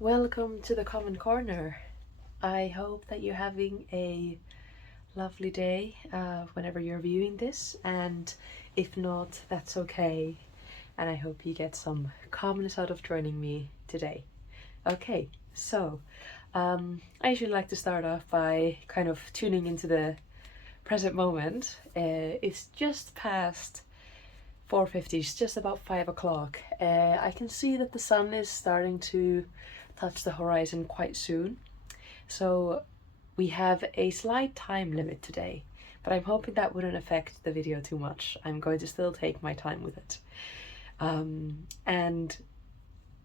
Welcome to the Common Corner. I hope that you're having a lovely day whenever you're viewing this, and if not, that's okay. And I hope you get some calmness out of joining me today. Okay, so I usually like to start off by kind of tuning into the present moment. It's just past 4:50, it's just about 5 o'clock. I can see that the sun is starting to touch the horizon quite soon. So we have a slight time limit today, but I'm hoping that wouldn't affect the video too much. I'm going to still take my time with it. And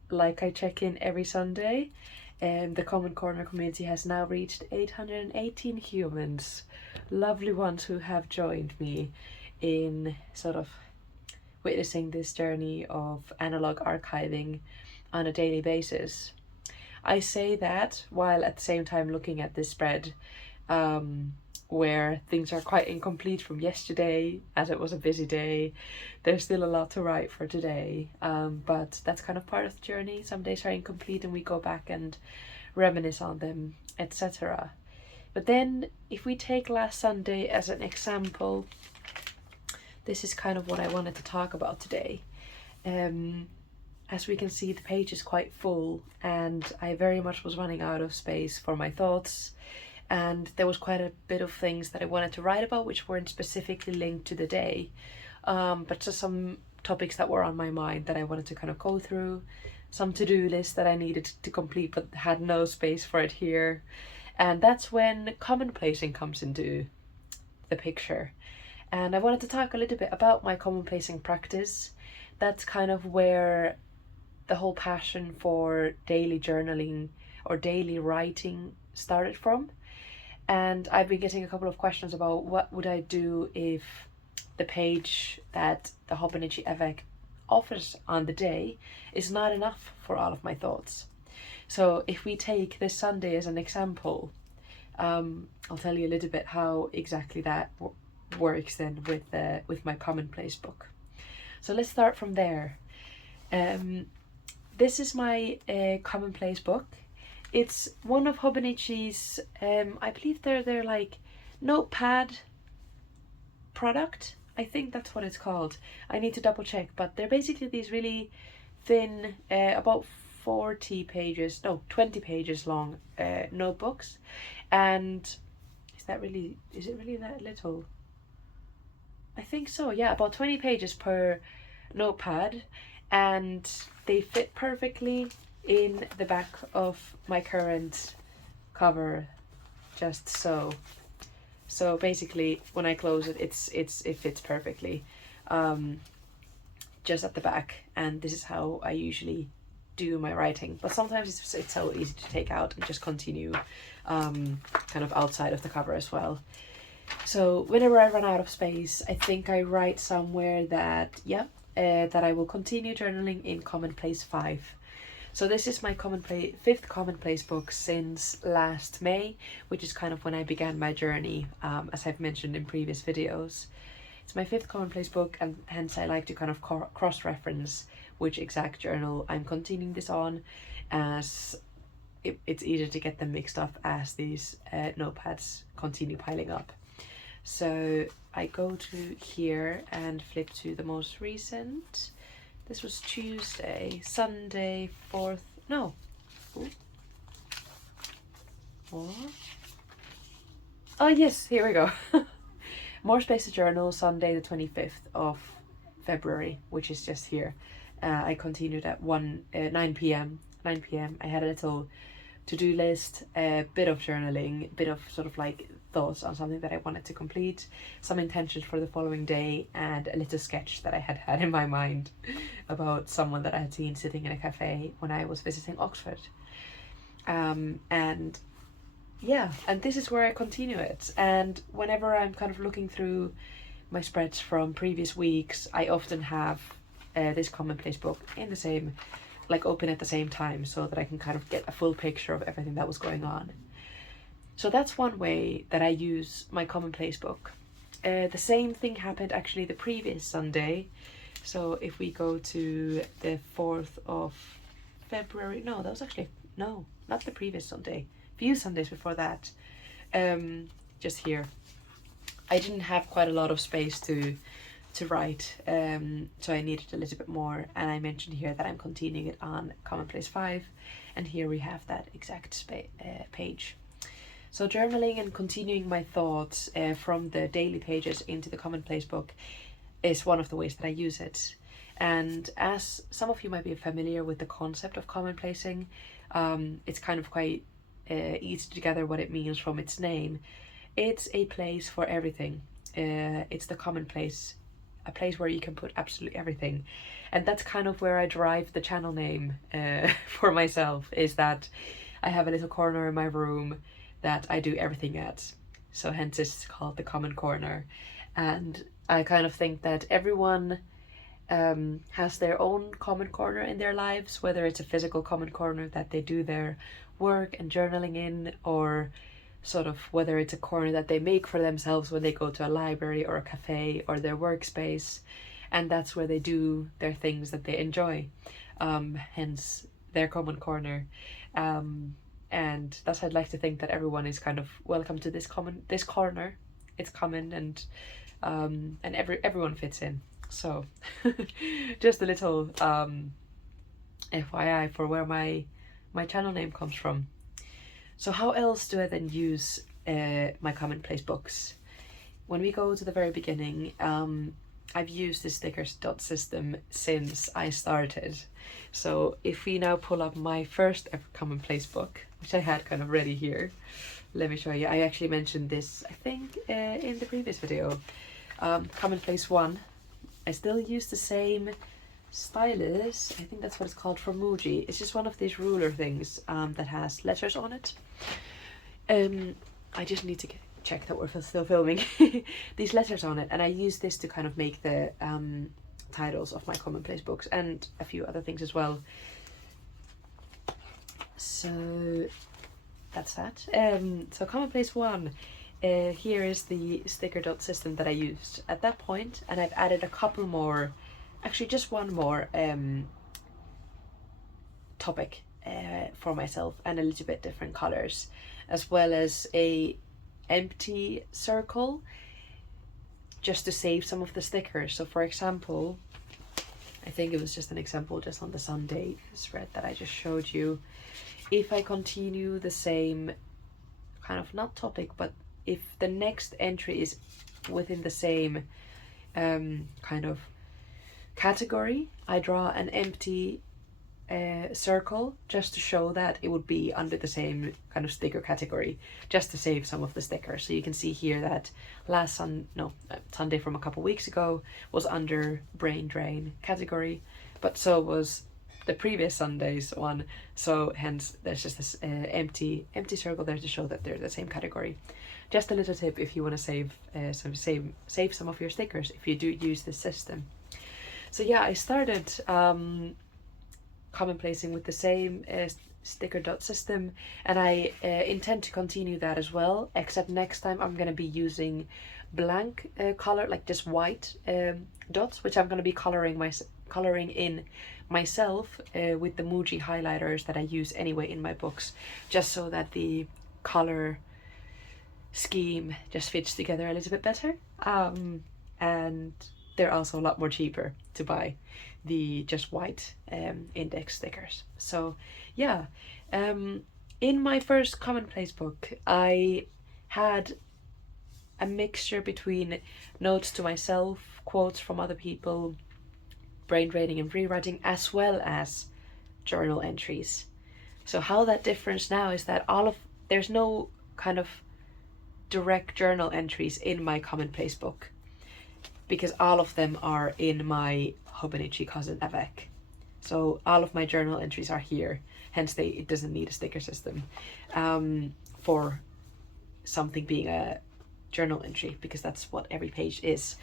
like I check in every Sunday, the Common Corner community has now reached 818 humans, lovely ones who have joined me in sort of witnessing this journey of analog archiving on a daily basis. I say that while at the same time looking at this spread where things are quite incomplete from yesterday, as it was a busy day. There's still a lot to write for today, but that's kind of part of the journey. Some days are incomplete and we go back and reminisce on them, etc. But then if we take last Sunday as an example, this is kind of what I wanted to talk about today. As we can see, the page is quite full and I very much was running out of space for my thoughts, and there was quite a bit of things that I wanted to write about which weren't specifically linked to the day, but just some topics that were on my mind that I wanted to kind of go through, some to-do lists that I needed to complete but had no space for it here. And that's when commonplacing comes into the picture. And I wanted to talk a little bit about my commonplacing practice. That's kind of where the whole passion for daily journaling or daily writing started from. And I've been getting a couple of questions about what would I do if the page that the Hobonichi A5 offers on the day is not enough for all of my thoughts. So if we take this Sunday as an example, I'll tell you a little bit how exactly that works then with my commonplace book. So let's start from there. This is my commonplace book. It's one of Hobonichi's, I believe they're like notepad product. I think that's what it's called. I need to double check, but they're basically these really thin, about 20 pages long notebooks. And is it really that little? I think so, yeah, about 20 pages per notepad, and they fit perfectly in the back of my current cover, just so. So basically, when I close it, it fits perfectly, just at the back, and this is how I usually do my writing. But sometimes it's so easy to take out and just continue, kind of outside of the cover as well. So whenever I run out of space, I think I write somewhere that that I will continue journaling in Commonplace 5. So this is my fifth commonplace book since last May, which is kind of when I began my journey, as I've mentioned in previous videos. It's my fifth commonplace book, and hence I like to kind of cross-reference which exact journal I'm continuing this on, as it's easier to get them mixed up as these notepads continue piling up. So I go to here and flip to the most recent. This was Sunday 4th, no. What? Oh yes, here we go. More Spaces Journal, Sunday the 25th of February, which is just here. I continued at 9 p.m. I had a little to-do list, a bit of journaling, a bit of sort of like thoughts on something that I wanted to complete, some intentions for the following day, and a little sketch that I had in my mind about someone that I had seen sitting in a cafe when I was visiting Oxford. And this is where I continue it. And whenever I'm kind of looking through my spreads from previous weeks, I often have this commonplace book in the same, like open at the same time, so that I can kind of get a full picture of everything that was going on. So that's one way that I use my commonplace book. The same thing happened actually the previous Sunday. So if we go to the 4th of February, no, that was actually no, not the previous Sunday, few Sundays before that, just here. I didn't have quite a lot of space to write, so I needed a little bit more, and I mentioned here that I'm continuing it on Commonplace 5, and here we have that exact page. So journaling and continuing my thoughts from the daily pages into the Commonplace book is one of the ways that I use it. And as some of you might be familiar with the concept of commonplacing, it's kind of quite easy to gather what it means from its name. It's a place for everything. It's the commonplace, a place where you can put absolutely everything. And that's kind of where I derive the channel name for myself, is that I have a little corner in my room that I do everything at. So hence it's called the Common Corner. And I kind of think that everyone has their own common corner in their lives, whether it's a physical common corner that they do their work and journaling in, or sort of whether it's a corner that they make for themselves when they go to a library or a cafe or their workspace, and that's where they do their things that they enjoy, hence their common corner. And thus I'd like to think that everyone is kind of welcome to this corner. It's common, and everyone fits in. So just a little FYI for where my channel name comes from. So how else do I then use my commonplace books? When we go to the very beginning, I've used the stickers dot system since I started. So if we now pull up my first ever commonplace book, which I had kind of ready here, let me show you. I actually mentioned this, I think, in the previous video. Commonplace 1. I still use the same stylus. I think that's what it's called, from Muji. It's just one of these ruler things that has letters on it. I just need to check that we're still filming. These letters on it, and I use this to kind of make the titles of my commonplace books and a few other things as well. So that's that. So commonplace 1. Here is the sticker dot system that I used at that point, and I've added a couple more, actually just one more topic for myself, and a little bit different colors, as well as a empty circle just to save some of the stickers. So for example, I think it was just an example just on the Sunday spread that I just showed you. If I continue the same kind of, not topic, but if the next entry is within the same kind of category, I draw an empty circle just to show that it would be under the same kind of sticker category, just to save some of the stickers. So you can see here that Sunday from a couple weeks ago was under brain drain category, but so was the previous Sunday's one, so hence there's just this empty circle there to show that they're the same category. Just a little tip if you want to save some of your stickers if you do use this system. So yeah, I started commonplacing with the same sticker dot system, and I intend to continue that as well, except next time I'm going to be using blank color, like just white dots, which I'm going to be coloring in myself with the Muji highlighters that I use anyway in my books, just so that the color scheme just fits together a little bit better, and they're also a lot more cheaper to buy, the just white index stickers. So yeah, in my first commonplace book I had a mixture between notes to myself, quotes from other people, brain draining and rewriting, as well as journal entries. So how that differs now is that there's no kind of direct journal entries in my commonplace book, because all of them are in my Hobonichi cousin avec. So all of my journal entries are here, hence it doesn't need a sticker system for something being a journal entry, because that's what every page is.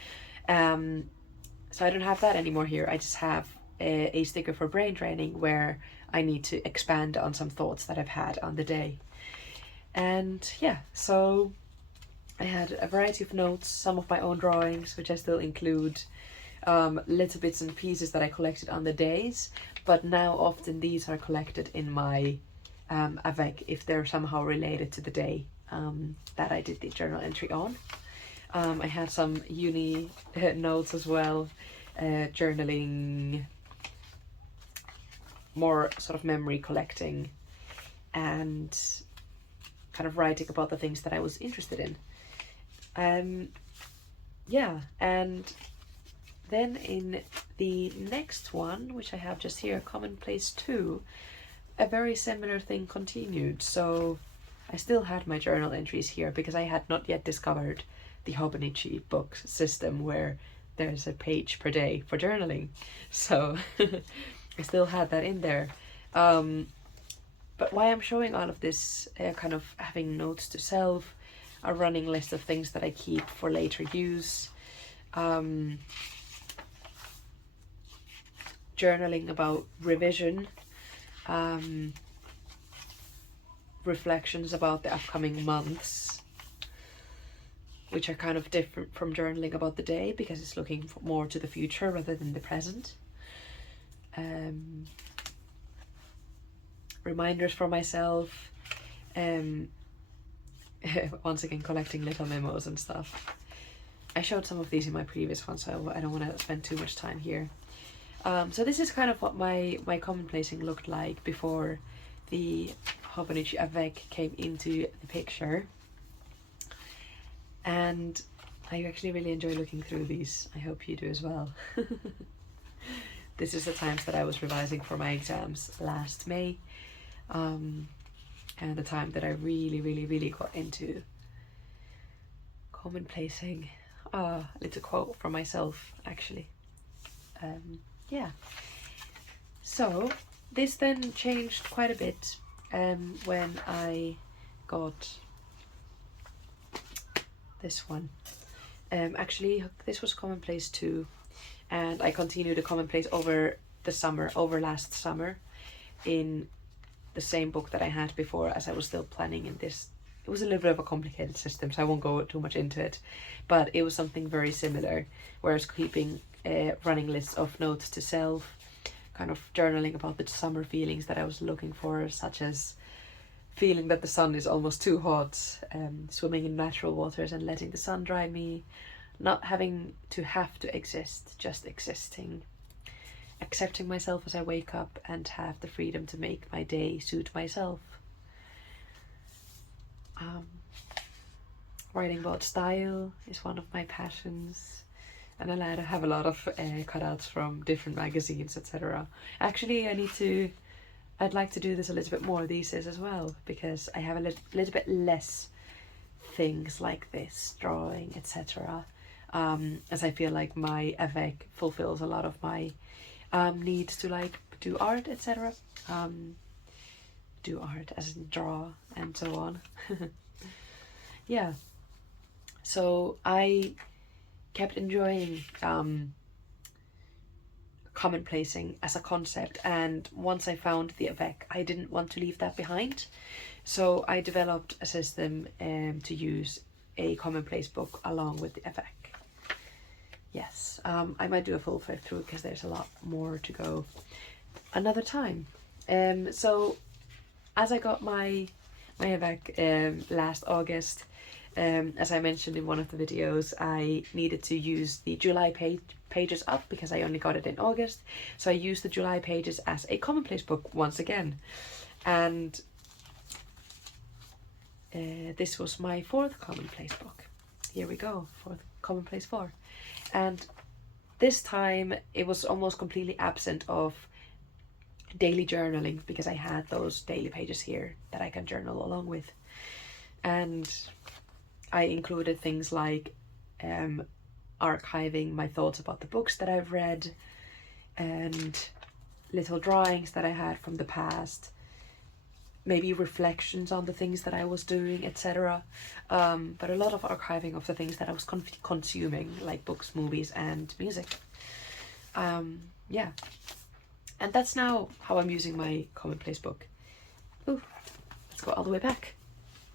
So I don't have that anymore here. I just have a sticker for brain draining, where I need to expand on some thoughts that I've had on the day. And yeah, so I had a variety of notes, some of my own drawings, which I still include, little bits and pieces that I collected on the days, but now often these are collected in my avec if they're somehow related to the day that I did the journal entry on. I had some uni notes as well, journaling, more sort of memory collecting, and kind of writing about the things that I was interested in. Yeah, and then in the next one, which I have just here, Commonplace 2, a very similar thing continued. So I still had my journal entries here because I had not yet discovered the Hobonichi book system where there's a page per day for journaling. So I still had that in there. But why I'm showing all of this, kind of having notes to self, a running list of things that I keep for later use, journaling about revision, reflections about the upcoming months, which are kind of different from journaling about the day because it's looking more to the future rather than the present. Reminders for myself, once again collecting little memos and stuff. I showed some of these in my previous one, so I don't want to spend too much time here. So this is kind of what my commonplacing looked like before the Hobonichi avec came into the picture. And I actually really enjoy looking through these. I hope you do as well. This is the times that I was revising for my exams last May, and the time that I really got into commonplacing. A little quote from myself, actually. Yeah. So this then changed quite a bit when I got this one. Actually, this was Commonplace 2, and I continued the Commonplace over last summer, in the same book that I had before, as I was still planning in this. It was a little bit of a complicated system, so I won't go too much into it, but it was something very similar, where I was keeping running lists of notes to self, kind of journaling about the summer feelings that I was looking for, such as feeling that the sun is almost too hot, swimming in natural waters and letting the sun dry me, not having to exist, just existing, accepting myself as I wake up and have the freedom to make my day suit myself. Writing about style is one of my passions, and I have a lot of cutouts from different magazines, etc. Actually, I'd like to do this a little bit more these days as well, because I have a little bit less things like this, drawing, etc. As I feel like my avec fulfills a lot of my needs to like do art, etc. Do art as in draw and so on. Yeah. So I kept enjoying commonplacing as a concept, and once I found the avec, I didn't want to leave that behind. So I developed a system to use a commonplace book along with the avec. Yes, I might do a full flip through because there's a lot more to go another time. So as I got my avec last August, as I mentioned in one of the videos, I needed to use the July pages up because I only got it in August. So I used the July pages as a commonplace book once again. And this was my fourth commonplace book. Here we go, commonplace 4. And this time it was almost completely absent of daily journaling because I had those daily pages here that I can journal along with. And I included things like archiving my thoughts about the books that I've read, and little drawings that I had from the past, maybe reflections on the things that I was doing, etc. But a lot of archiving of the things that I was consuming, like books, movies, and music. Yeah. And that's now how I'm using my commonplace book. Ooh, let's go all the way back.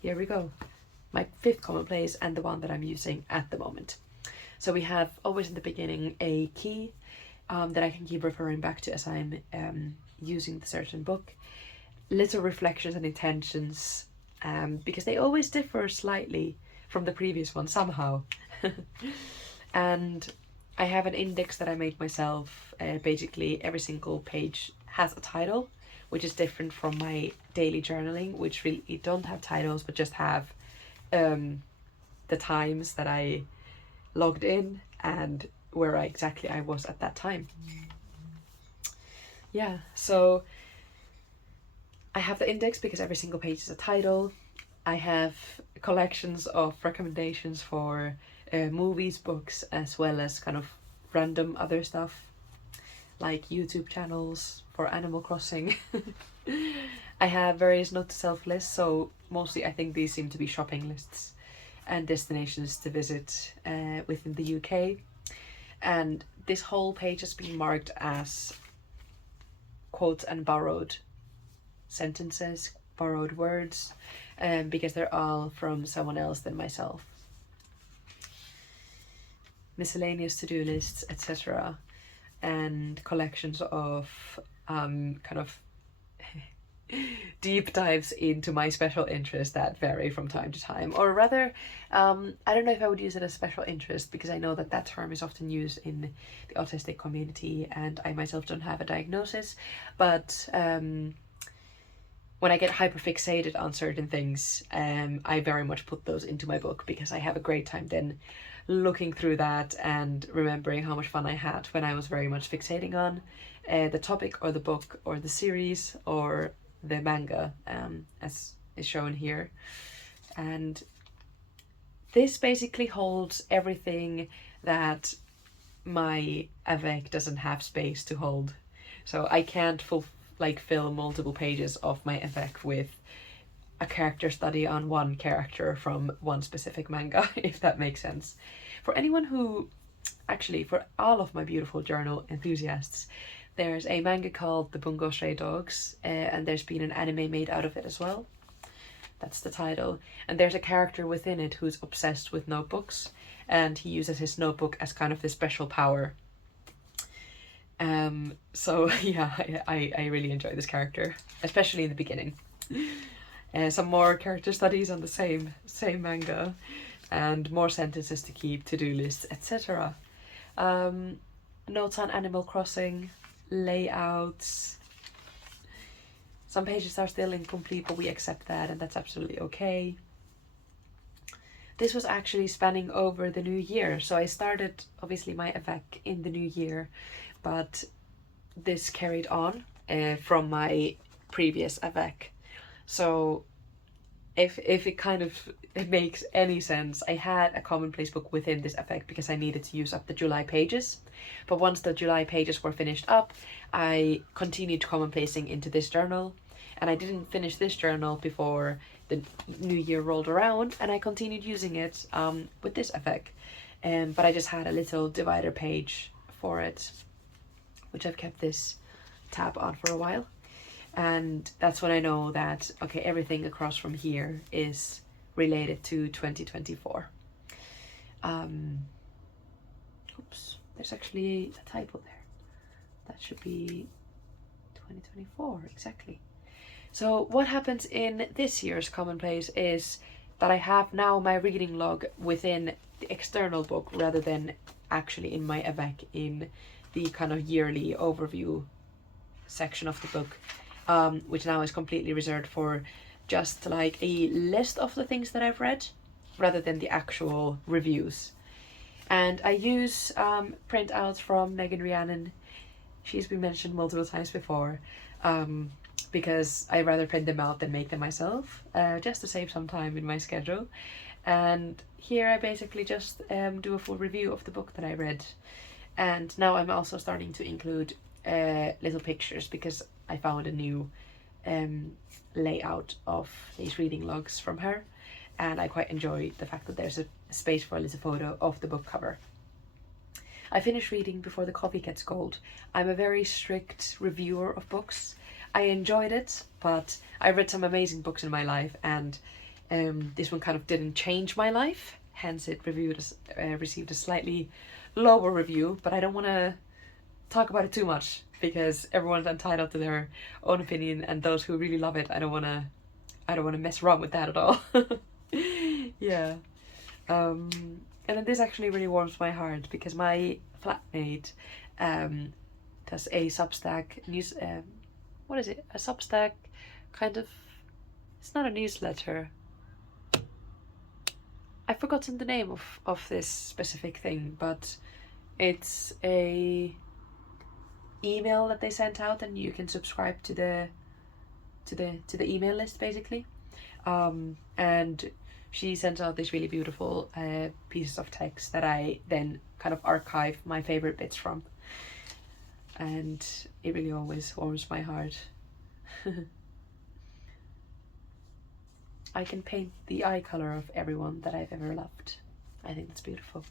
Here we go. My 5th commonplace, and the one that I'm using at the moment. So we have always in the beginning a key that I can keep referring back to as I'm using the certain book. little reflections and intentions, because they always differ slightly from the previous one somehow. And I have an index that I made myself. Basically, every single page has a title, which is different from my daily journaling, which really don't have titles, but just have the times that I logged in and where exactly I was at that time. Yeah, so I have the index because every single page is a title. I have collections of recommendations for movies, books, as well as kind of random other stuff like YouTube channels for Animal Crossing. I have various note to self lists, so mostly I think these seem to be shopping lists and destinations to visit within the UK. And this whole page has been marked as quotes and borrowed sentences, borrowed words, because they're all from someone else than myself. Miscellaneous to-do lists, etc. And collections of kind of deep dives into my special interests that vary from time to time. Or rather, I don't know if I would use it as special interest, because I know that that term is often used in the autistic community and I myself don't have a diagnosis, but when I get hyperfixated on certain things, I very much put those into my book, because I have a great time then looking through that and remembering how much fun I had when I was very much fixating on the topic or the book or the series or the manga, as is shown here. And this basically holds everything that my avec doesn't have space to hold. So I can't fill multiple pages of my avec with a character study on one character from one specific manga, if that makes sense. For anyone who, actually, for all of my beautiful journal enthusiasts, there's a manga called The Bungo Stray Dogs, and there's been an anime made out of it as well. That's the title. And there's a character within it who's obsessed with notebooks, and he uses his notebook as kind of this special power. So yeah, I really enjoy this character, especially in the beginning. Some more character studies on the same manga, and more sentences to keep, to-do lists, etc. Notes on Animal Crossing, layouts. Some pages are still incomplete, but we accept that, and that's absolutely okay. This was actually spanning over the new year, so I started obviously my avec in the new year, but this carried on from my previous avec. So if it makes any sense, I had a commonplace book within this avec because I needed to use up the July pages. But once the July pages were finished up, I continued commonplacing into this journal, and I didn't finish this journal before the new year rolled around, and I continued using it with this avec. But I just had a little divider page for it, which I've kept this tab on for a while. And that's when I know that, okay, everything across from here is related to 2024. Oops, there's actually a typo there. That should be 2024, exactly. So what happens in this year's commonplace is that I have now my reading log within the external book rather than actually in my avec in the kind of yearly overview section of the book. Which now is completely reserved for just like a list of the things that I've read rather than the actual reviews. And I use printouts from Megan Rhiannon. She's been mentioned multiple times before, because I rather print them out than make them myself, just to save some time in my schedule. And here I basically just do a full review of the book that I read. And now I'm also starting to include little pictures because I found a new layout of these reading logs from her, and I quite enjoy the fact that there's a space for a little photo of the book cover. I finished reading before the coffee gets cold. I'm a very strict reviewer of books. I enjoyed it, but I read some amazing books in my life, and this one kind of didn't change my life, hence it received a slightly lower review. But I don't want to talk about it too much, because everyone's entitled to their own opinion, and those who really love it, I don't want to mess around with that at all. Yeah. And then this actually really warms my heart, because my flatmate does a Substack news. What is it? A Substack kind of. It's not a newsletter. I've forgotten the name of this specific thing, but it's a email that they sent out, and you can subscribe to the email list basically. And she sends out these really beautiful pieces of text that I then kind of archive my favorite bits from, and it really always warms my heart. I can paint the eye color of everyone that I've ever loved. I think that's beautiful.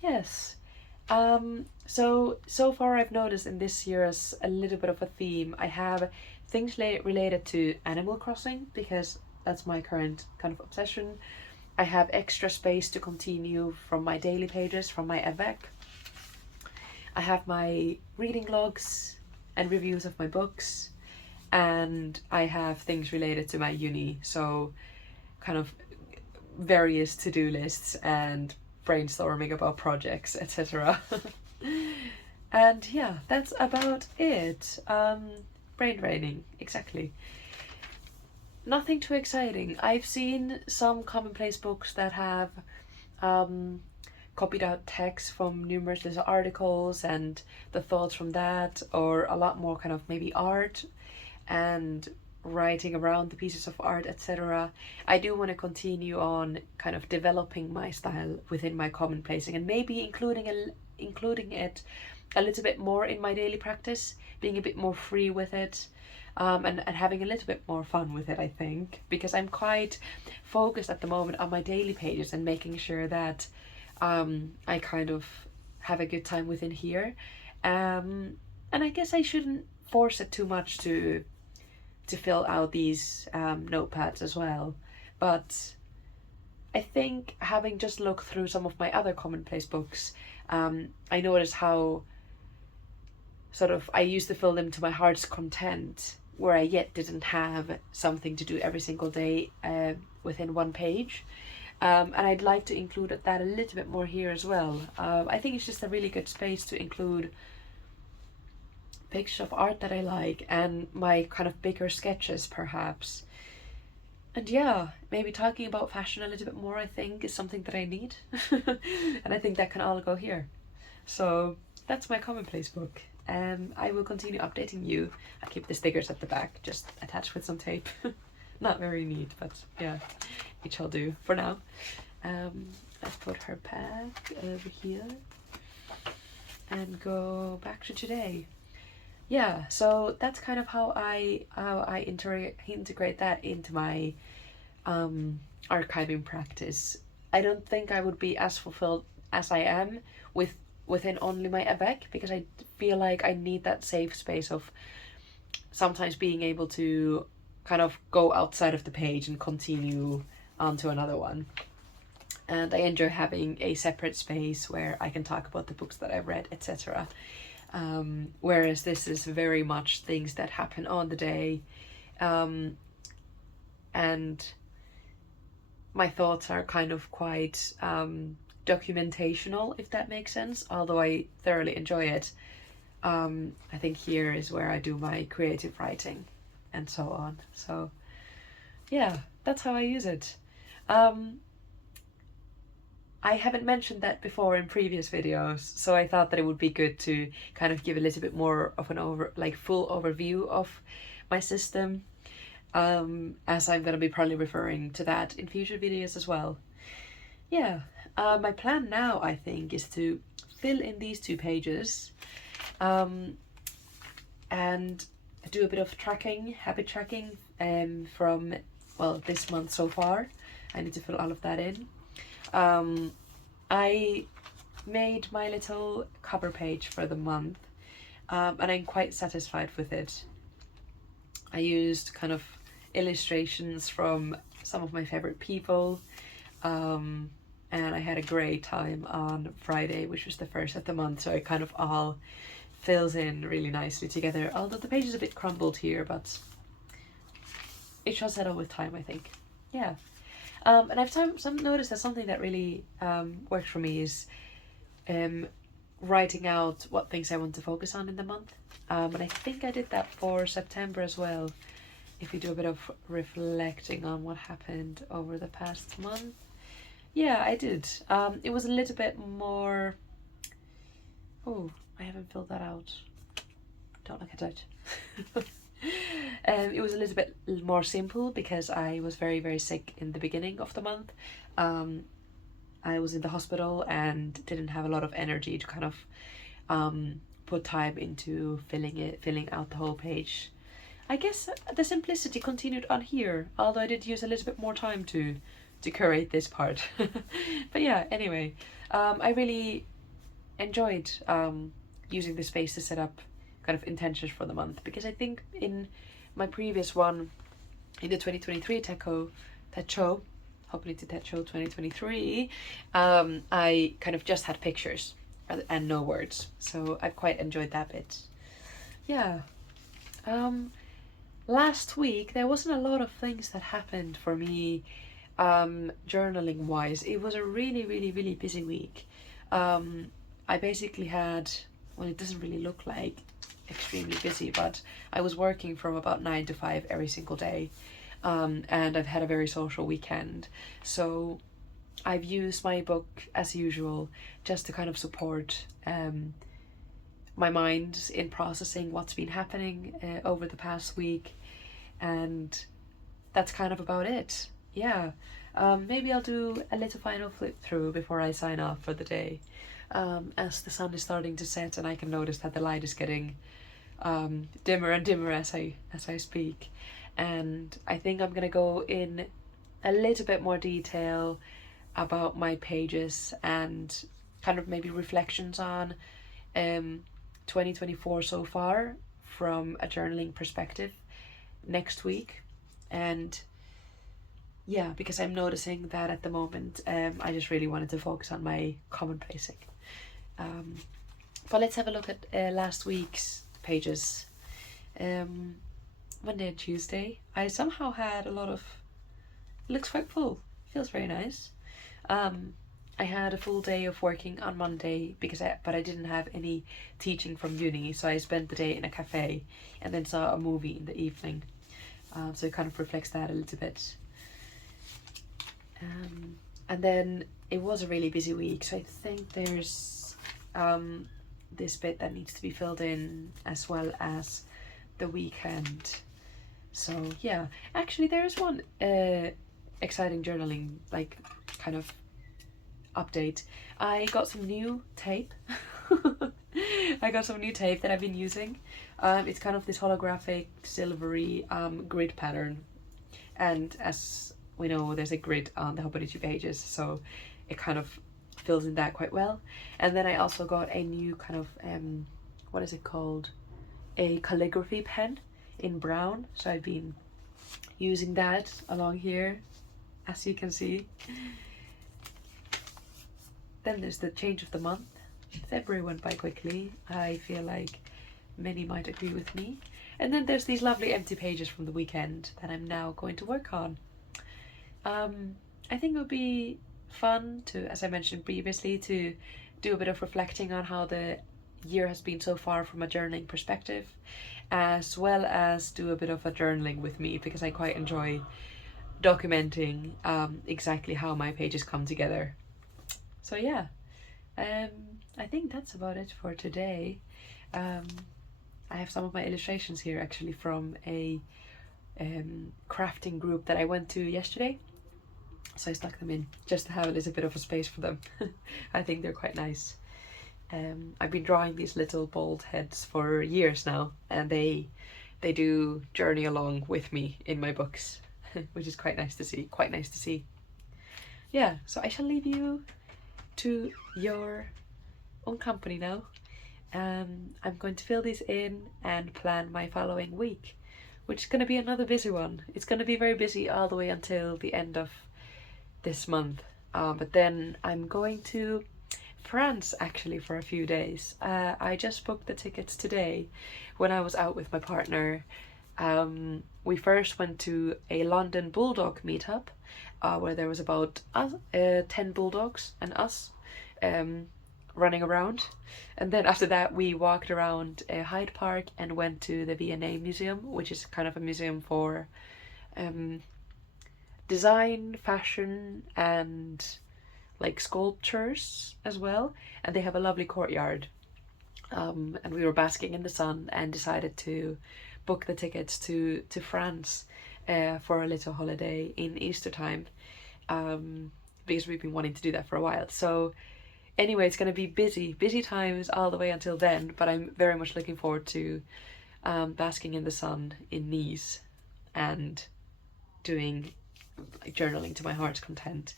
Yes. So far I've noticed in this year's a little bit of a theme. I have things related to Animal Crossing, because that's my current kind of obsession. I have extra space to continue from my daily pages, from my avec. I have my reading logs and reviews of my books, and I have things related to my uni, so kind of various to-do lists and brainstorming about projects, etc. And yeah, that's about it. Brain draining, exactly. Nothing too exciting. I've seen some commonplace books that have copied out text from numerous little articles and the thoughts from that, or a lot more kind of maybe art and writing around the pieces of art, etc. I do want to continue on kind of developing my style within my commonplacing, and maybe including it a little bit more in my daily practice, being a bit more free with it, and having a little bit more fun with it, I think, because I'm quite focused at the moment on my daily pages and making sure that I kind of have a good time within here. And I guess I shouldn't force it too much to fill out these notepads as well. But I think, having just looked through some of my other commonplace books, I noticed how sort of I used to fill them to my heart's content, where I yet didn't have something to do every single day within one page. And I'd like to include that a little bit more here as well. I think it's just a really good space to include pictures of art that I like, and my kind of bigger sketches perhaps. And yeah, maybe talking about fashion a little bit more, I think, is something that I need. And I think that can all go here. So that's my commonplace book. I will continue updating you. I'll keep the stickers at the back, just attached with some tape. Not very neat, but yeah, it shall do for now. Let's put her back over here and go back to today. Yeah, so that's kind of how I integrate that into my archiving practice. I don't think I would be as fulfilled as I am within only my avec, because I feel like I need that safe space of sometimes being able to kind of go outside of the page and continue on to another one. And I enjoy having a separate space where I can talk about the books that I've read, etc. Whereas this is very much things that happen on the day, and my thoughts are kind of quite documentational, if that makes sense, although I thoroughly enjoy it. I think here is where I do my creative writing and so on. So yeah, that's how I use it. I haven't mentioned that before in previous videos, so I thought that it would be good to kind of give a little bit more of an full overview of my system, as I'm going to be probably referring to that in future videos as well. Yeah, my plan now, I think, is to fill in these 2 pages, and do a bit of tracking, habit tracking, from, well, this month so far. I need to fill all of that in. I made my little cover page for the month, and I'm quite satisfied with it. I used kind of illustrations from some of my favorite people, and I had a great time on Friday, which was the first of the month, so it kind of all fills in really nicely together, although the page is a bit crumbled here, but it shall settle with time, I think. Yeah. And I've noticed that something that really worked for me is writing out what things I want to focus on in the month. And I think I did that for September as well. If you do a bit of reflecting on what happened over the past month. Yeah, I did. It was a little bit more... Oh, I haven't filled that out. Don't look at it. It was a little bit more simple because I was very, very sick in the beginning of the month. I was in the hospital and didn't have a lot of energy to kind of put time into filling out the whole page. I guess the simplicity continued on here, although I did use a little bit more time to curate this part. But yeah, anyway, I really enjoyed using this space to set up kind of intentions for the month, because I think in my previous one, in the 2023 Techo, Hobonichi Techo 2023, I kind of just had pictures and no words, so I quite enjoyed that bit. Yeah. Last week there wasn't a lot of things that happened for me journaling wise. It was a really, really, really busy week. I basically had, well, it doesn't really look like extremely busy, but I was working from about 9 to 5 every single day, and I've had a very social weekend, so I've used my book as usual just to kind of support my mind in processing what's been happening over the past week, and that's kind of about it. Yeah. Maybe I'll do a little final flip through before I sign off for the day, as the sun is starting to set and I can notice that the light is getting dimmer and dimmer as I speak. And I think I'm gonna go in a little bit more detail about my pages and kind of maybe reflections on 2024 so far from a journaling perspective next week. And yeah, because I'm noticing that at the moment I just really wanted to focus on my commonplacing. But let's have a look at last week's pages. Monday and Tuesday, I somehow had a lot of, it looks quite full, feels very nice. I had a full day of working on Monday but I didn't have any teaching from uni, so I spent the day in a cafe and then saw a movie in the evening. So it kind of reflects that a little bit. And then it was a really busy week, so I think there's this bit that needs to be filled in as well as the weekend. So yeah, actually there is one exciting journaling like kind of update. I got some new tape. I got some new tape that I've been using. It's kind of this holographic silvery grid pattern, and as we know there's a grid on the Hobonichi pages, so it kind of fills in that quite well. And then I also got a new kind of what is it called, a calligraphy pen in brown, so I've been using that along here, as you can see. Then there's the change of the month. February went by quickly, I feel like many might agree with me. And then there's these lovely empty pages from the weekend that I'm now going to work on. I think it would be fun to, as I mentioned previously, to do a bit of reflecting on how the year has been so far from a journaling perspective, as well as do a bit of a journaling with me, because I quite enjoy documenting exactly how my pages come together. So yeah, I think that's about it for today. I have some of my illustrations here actually from a crafting group that I went to yesterday, so I stuck them in just to have a little bit of a space for them. I think they're quite nice. I've been drawing these little bald heads for years now, and they do journey along with me in my books, which is quite nice to see. Yeah, so I shall leave you to your own company now. I'm going to fill these in and plan my following week, which is going to be another busy one. It's going to be very busy all the way until the end of this month, but then I'm going to France actually for a few days. I just booked the tickets today when I was out with my partner. We first went to a London Bulldog meetup where there was about 10 bulldogs and us running around. And then after that, we walked around Hyde Park and went to the V&A Museum, which is kind of a museum for design, fashion, and like sculptures as well. And they have a lovely courtyard. And we were basking in the sun and decided to book the tickets to France for a little holiday in Easter time, because we've been wanting to do that for a while. So anyway, it's going to be busy times all the way until then, but I'm very much looking forward to basking in the sun in Nice and doing like journaling to my heart's content.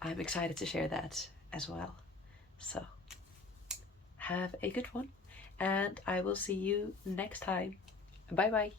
I'm excited to share that as well. So have a good one, and I will see you next time. Bye bye.